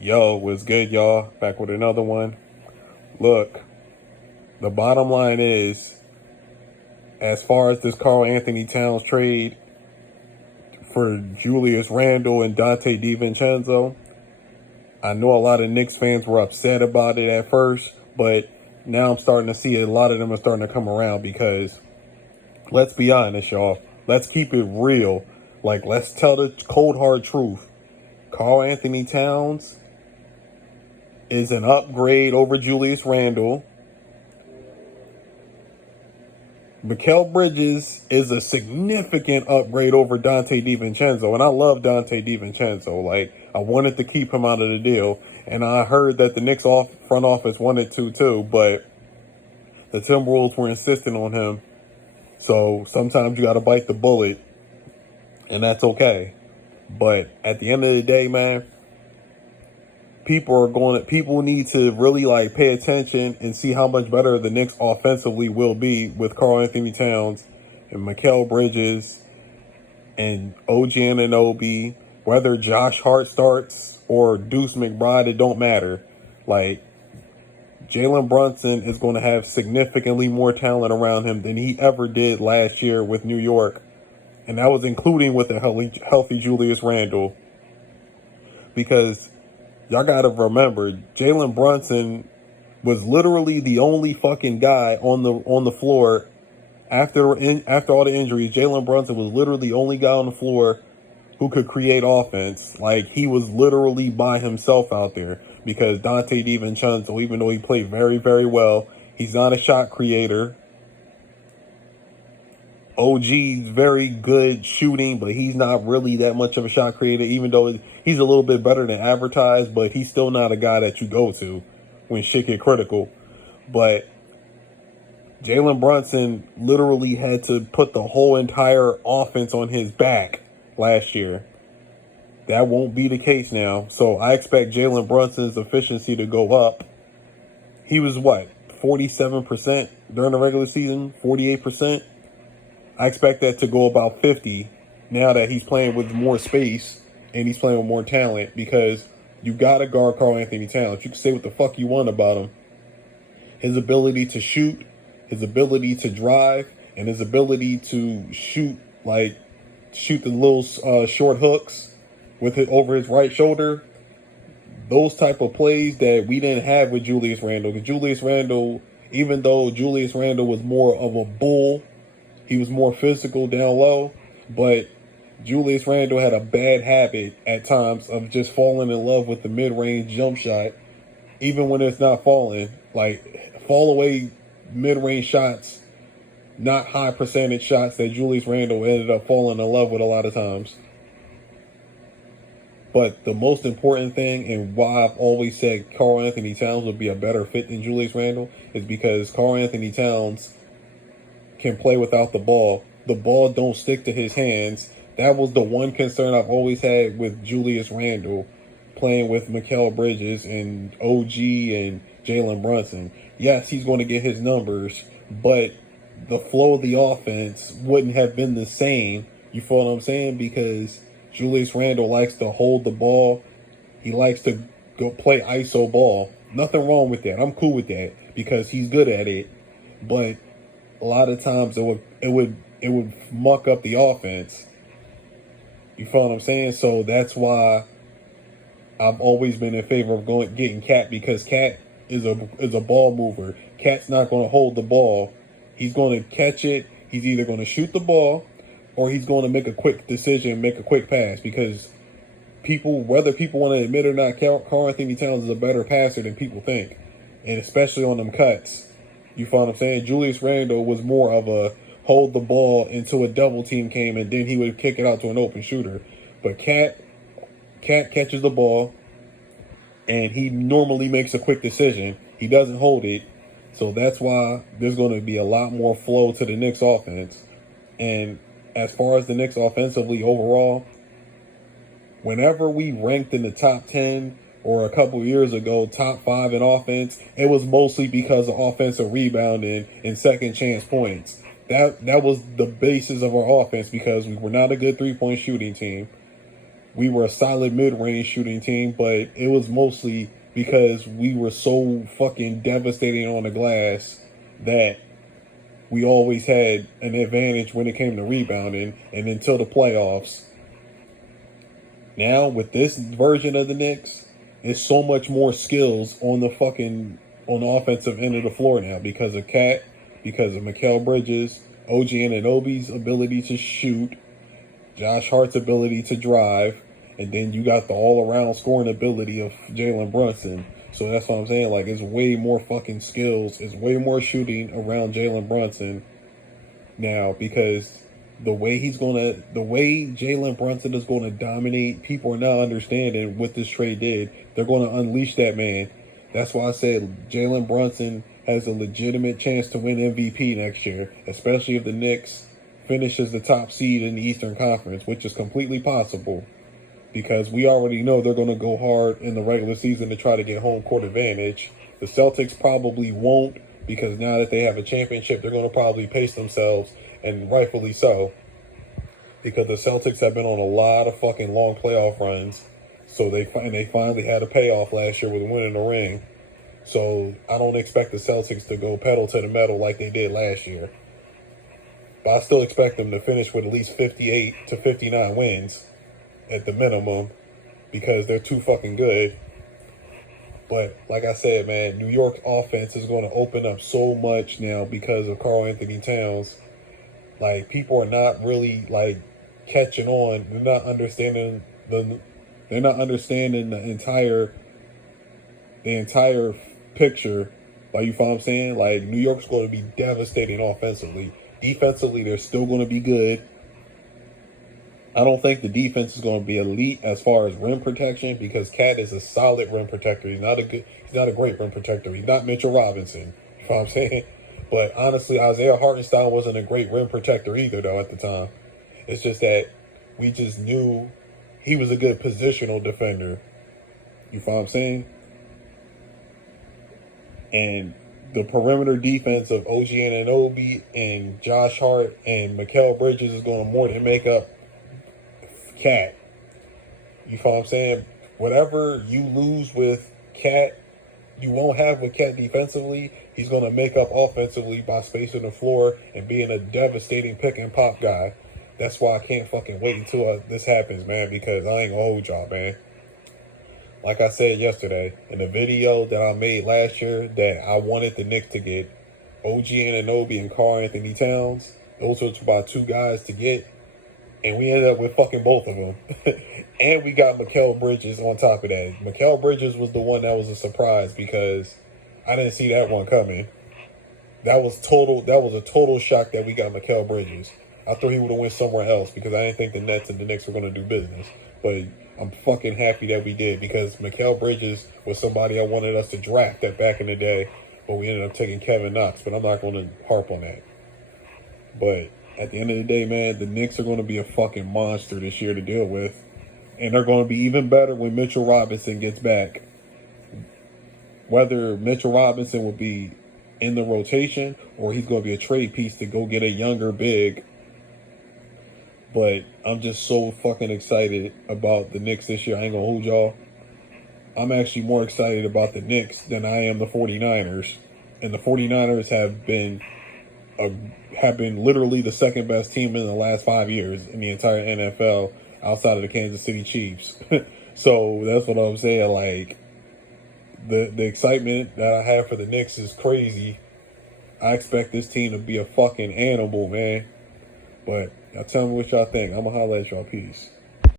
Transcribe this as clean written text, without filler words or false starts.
Yo, what's good, y'all? Back with another one. Look, the bottom line is, as far as this Carl Anthony Towns trade for Julius Randle and Dante DiVincenzo, I know a lot of Knicks fans were upset about it at first, but now I'm starting to see a lot of them are starting to come around because, let's be honest, y'all. Let's keep it real. Like, let's tell the cold hard truth. Carl Anthony Towns is an upgrade over Julius Randle. Mikal Bridges is a significant upgrade over Dante DiVincenzo, and I love Dante DiVincenzo. Like, I wanted to keep him out of the deal, and I heard that the Knicks front office wanted to too, but the Timberwolves were insisting on him. So sometimes you got to bite the bullet, and that's okay. But at the end of the day, man, people need to really like pay attention and see how much better the Knicks offensively will be with Karl Anthony Towns and Mikal Bridges and OG Anunoby. Whether Josh Hart starts or Deuce McBride, it don't matter. Like, Jalen Brunson is going to have significantly more talent around him than he ever did last year with New York. And that was including with a healthy Julius Randle. Because y'all got to remember, Jalen Brunson was literally the only fucking guy on the floor after all the injuries. Jalen Brunson was literally the only guy on the floor who could create offense. Like, he was literally by himself out there because Dante DiVincenzo, even though he played very, very well, he's not a shot creator. OG's very good shooting, but he's not really that much of a shot creator, even though he's a little bit better than advertised, but he's still not a guy that you go to when shit get critical. But Jalen Brunson literally had to put the whole entire offense on his back last year. That won't be the case now. So I expect Jalen Brunson's efficiency to go up. He was 47% during the regular season, 48%. I expect that to go about 50 now that he's playing with more space and he's playing with more talent, because you got to guard Karl Anthony Towns. You can say what the fuck you want about him. His ability to shoot, his ability to drive, and his ability to shoot the little short hooks with it over his right shoulder. Those type of plays that we didn't have with Julius Randle. Because Julius Randle, even though Julius Randle was more of a bull, he was more physical down low, but Julius Randle had a bad habit at times of just falling in love with the mid-range jump shot, even when it's not falling. Like, fall away mid-range shots, not high percentage shots that Julius Randle ended up falling in love with a lot of times. But the most important thing, and why I've always said Karl Anthony Towns would be a better fit than Julius Randle, is because Karl Anthony Towns can play without the ball. The ball don't stick to his hands. That was the one concern I've always had with Julius Randle playing with Mikal Bridges and OG and Jalen Brunson. Yes, he's going to get his numbers, but the flow of the offense wouldn't have been the same. You feel what I'm saying? Because Julius Randle likes to hold the ball. He likes to go play ISO ball. Nothing wrong with that. I'm cool with that because he's good at it. But a lot of times it would muck up the offense. You feel what I'm saying? So that's why I've always been in favor of getting Cat, because Cat is a ball mover. Cat's not going to hold the ball. He's going to catch it. He's either going to shoot the ball or he's going to make a quick decision, make a quick pass, because whether people want to admit it or not, Karl Anthony Towns is a better passer than people think, and especially on them cuts. You feel what I'm saying? Julius Randle was more of a hold the ball until a double team came and then he would kick it out to an open shooter. But Cat catches the ball and he normally makes a quick decision. He doesn't hold it. So that's why there's going to be a lot more flow to the Knicks offense. And as far as the Knicks offensively overall, whenever we ranked in the top 10 or a couple years ago, top 5 in offense, it was mostly because of offensive rebounding and second chance points. That was the basis of our offense, because we were not a good 3-point shooting team. we were a solid mid-range shooting team, but it was mostly because we were so fucking devastating on the glass that we always had an advantage when it came to rebounding. And until the playoffs, now with this version of the Knicks, it's so much more skills on the offensive end of the floor now because of Cat, because of Mikal Bridges, OG Anunoby's ability to shoot, Josh Hart's ability to drive, and then you got the all-around scoring ability of Jalen Brunson. So that's what I'm saying. Like, it's way more fucking skills. It's way more shooting around Jalen Brunson now because the way Jalen Brunson is going to dominate, people are not understanding what this trade did. They're going to unleash that man. That's why I said Jalen Brunson has a legitimate chance to win MVP next year, especially if the Knicks finishes the top seed in the Eastern Conference, which is completely possible because we already know they're going to go hard in the regular season to try to get home court advantage. The Celtics probably won't because now that they have a championship, they're going to probably pace themselves, and rightfully so, because the Celtics have been on a lot of fucking long playoff runs. So they finally had a payoff last year with winning the ring. So I don't expect the Celtics to go pedal to the metal like they did last year. But I still expect them to finish with at least 58 to 59 wins at the minimum because they're too fucking good. But like I said, man, New York's offense is going to open up so much now because of Karl Anthony Towns. Like, people are not really like catching on. They're not understanding the entire picture. Like, you follow what I'm saying? Like, New York's going to be devastating offensively. Defensively, they're still going to be good. I don't think the defense is going to be elite as far as rim protection because Cat is a solid rim protector. He's not a great rim protector. He's not Mitchell Robinson. You know what I'm saying? But honestly, Isaiah Hartenstein wasn't a great rim protector either, though, at the time. It's just that we just knew he was a good positional defender. You know what I'm saying? And the perimeter defense of OG Anunoby and Josh Hart and Mikal Bridges is going to more than make up Cat. You know what I'm saying? Whatever you lose with Cat, you won't have with Cat defensively. He's going to make up offensively by spacing the floor and being a devastating pick and pop guy. That's why I can't fucking wait until this happens, man, because I ain't going to hold y'all, man. Like I said yesterday, in the video that I made last year that I wanted the Knicks to get OG Anunoby and Karl Anthony Towns, those were about two guys to get, and we ended up with fucking both of them. And we got Mikal Bridges on top of that. Mikal Bridges was the one that was a surprise because I didn't see that one coming. That was a total shock that we got Mikal Bridges. I thought he would have went somewhere else because I didn't think the Nets and the Knicks were going to do business. But I'm fucking happy that we did because Mikal Bridges was somebody I wanted us to draft that back in the day, but we ended up taking Kevin Knox. But I'm not going to harp on that. But at the end of the day, man, the Knicks are going to be a fucking monster this year to deal with. And they're going to be even better when Mitchell Robinson gets back. Whether Mitchell Robinson will be in the rotation or he's going to be a trade piece to go get a younger big. But I'm just so fucking excited about the Knicks this year. I ain't going to hold y'all. I'm actually more excited about the Knicks than I am the 49ers. And the 49ers have been literally the second best team in the last 5 years in the entire NFL outside of the Kansas City Chiefs. So that's what I'm saying. Like, the excitement that I have for the Knicks is crazy. I expect this team to be a fucking animal, man. But y'all tell me what y'all think. I'm going to holler at y'all. Peace.